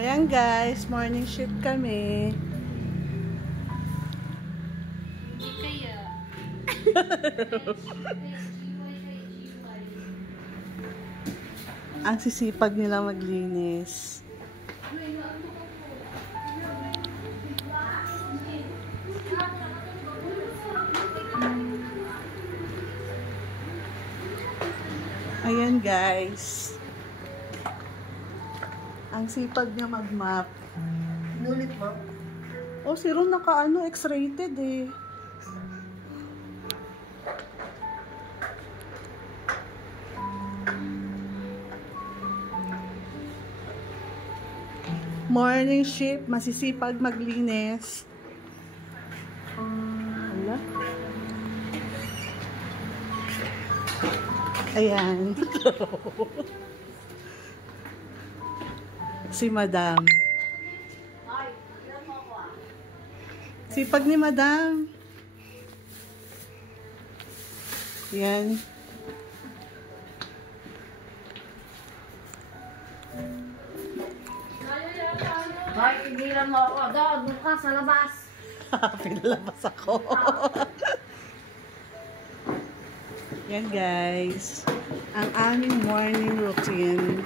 Ayan guys, morning shift kami. Hindi kaya. Ang sisipag nila maglinis. Ayan guys. Ang sipag niya mag-map. Inulit mo? Oh, si Ron naka-ano, X-rated eh. Morning shift, masisipag maglinis. Hala. Ayan. Si Madam. Sipag ni Madam. Yan. Ay, hindi lang mo ako. Doon ka sa labas. Pinalabas ako. Yan guys. Ang aming morning routine.